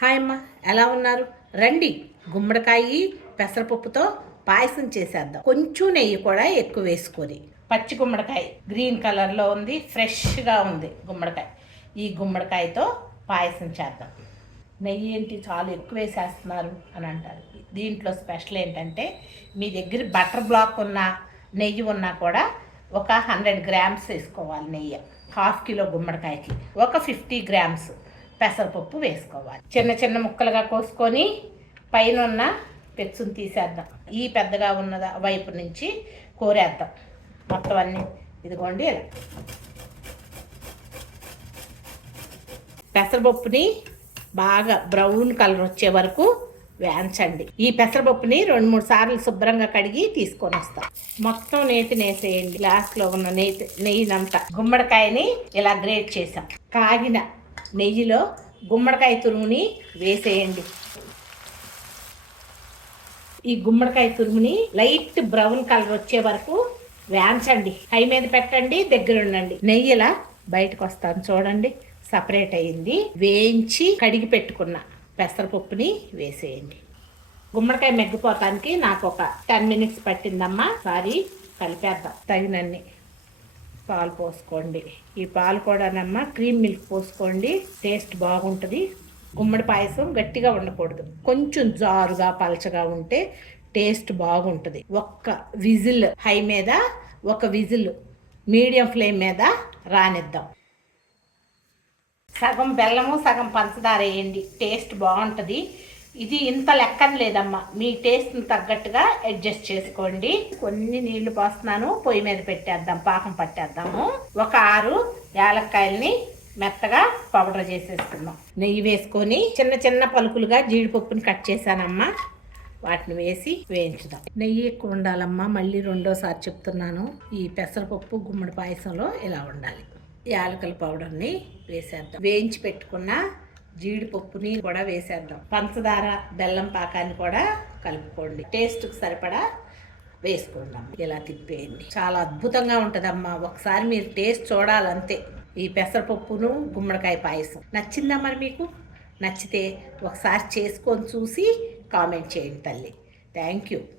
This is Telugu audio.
హాయ్ అమ్మ, ఎలా ఉన్నారు? రండి, గుమ్మడికాయ పెసరపప్పుతో పాయసం చేసేద్దాం. కొంచెం నెయ్యి కూడా ఎక్కువ వేసుకొని. పచ్చి గుమ్మడికాయ గ్రీన్ కలర్లో ఉంది, ఫ్రెష్గా ఉంది గుమ్మడికాయ. ఈ గుమ్మడికాయతో పాయసం చేద్దాం. నెయ్యి ఏంటి చాలా ఎక్కువ వేసేస్తున్నారు అని అంటారు. దీంట్లో స్పెషల్ ఏంటంటే, మీ దగ్గర బటర్ బ్లాక్ ఉన్న నెయ్యి ఉన్నా కూడా ఒక 100 గ్రామ్స్ వేసుకోవాలి నెయ్యి. హాఫ్ కిలో గుమ్మడికాయకి ఒక 50 గ్రామ్స్ పెసరపప్పు వేసుకోవాలి. చిన్న చిన్న ముక్కలుగా కోసుకొని పైన ఉన్న పెచ్చును తీసేద్దాం. ఈ పెద్దగా ఉన్న వైపు నుంచి కోరేద్దాం మొత్తం అన్నీ. ఇదిగోండి ఇలా పెసరపప్పుని బాగా బ్రౌన్ కలర్ వచ్చే వరకు వేయించండి. ఈ పెసరపప్పుని 2-3 సార్లు శుభ్రంగా కడిగి తీసుకొని వస్తాం. మొత్తం నేతి నేసేయండి. గ్లాస్లో ఉన్న నెయ్యినంతా. గుమ్మడికాయని ఇలా గ్రేట్ చేసాం. కాగిన నెయ్యిలో గుమ్మడికాయ తురుముని వేసేయండి. ఈ గుమ్మడికాయ తురుముని లైట్ బ్రౌన్ కలర్ వచ్చే వరకు వేయించండి. హై మీద పెట్టండి, దగ్గర ఉండండి. నెయ్యి ఇలా బయటకు వస్తాను చూడండి, సపరేట్ అయ్యింది. వేయించి కడిగి పెట్టుకున్న పెసరపప్పుని వేసేయండి. గుమ్మడికాయ మెగ్గిపోతానికి నాకు ఒక 10 మినిట్స్ పట్టిందమ్మా. సారీ, కలిపేద్దాం. తగినన్ని పాలు పోసుకోండి. ఈ పాలు కూడానమ్మా క్రీమ్ మిల్క్ పోసుకోండి, టేస్ట్ బాగుంటుంది. గుమ్మడి పాయసం గట్టిగా ఉండకూడదు, కొంచెం జారుగా పలచగా ఉంటే టేస్ట్ బాగుంటుంది. ఒక్క విజిల్ హై మీద, ఒక విజిల్ మీడియం ఫ్లేమ్ మీద రానిద్దాం. సగం బెల్లము సగం పంచదార వేయండి, టేస్ట్ బాగుంటుంది. ఇది ఇంత లెక్కన లేదమ్మా, మీ టేస్ట్ని తగ్గట్టుగా అడ్జస్ట్ చేసుకోండి. కొన్ని నీళ్లు పోస్తున్నాను, పొయ్యి మీద పెట్టేద్దాం, పాకం పట్టేద్దాము. ఒక 6 యాలక్కాయలని మెత్తగా పౌడర్ చేసేసుకుందాం. నెయ్యి వేసుకొని చిన్న చిన్న పలుకులుగా జీడిపప్పుని కట్ చేశానమ్మా, వాటిని వేసి వేయించుదాం. నెయ్యి ఎక్కువ ఉండాలమ్మా, మళ్ళీ రెండోసారి చెప్తున్నాను. ఈ పెసరపప్పు గుమ్మడి పాయసంలో ఇలా ఉండాలి. యాలకుల పౌడర్ని వేసేద్దాం. వేయించి పెట్టుకున్న జీడిపప్పుని కూడా వేసేద్దాం. పంచదార బెల్లం పాకాన్ని కూడా కలుపుకోండి, టేస్ట్కి సరిపడా వేసుకుందాం. ఇలా తిప్పేయండి. చాలా అద్భుతంగా ఉంటుందమ్మా, ఒకసారి మీరు టేస్ట్ చూడాలంతే. ఈ పెసరపప్పును గుమ్మడికాయ పాయసం నచ్చిందా మరి మీకు? నచ్చితే ఒకసారి చేసుకొని చూసి కామెంట్ చేయండి తల్లి. Thank you.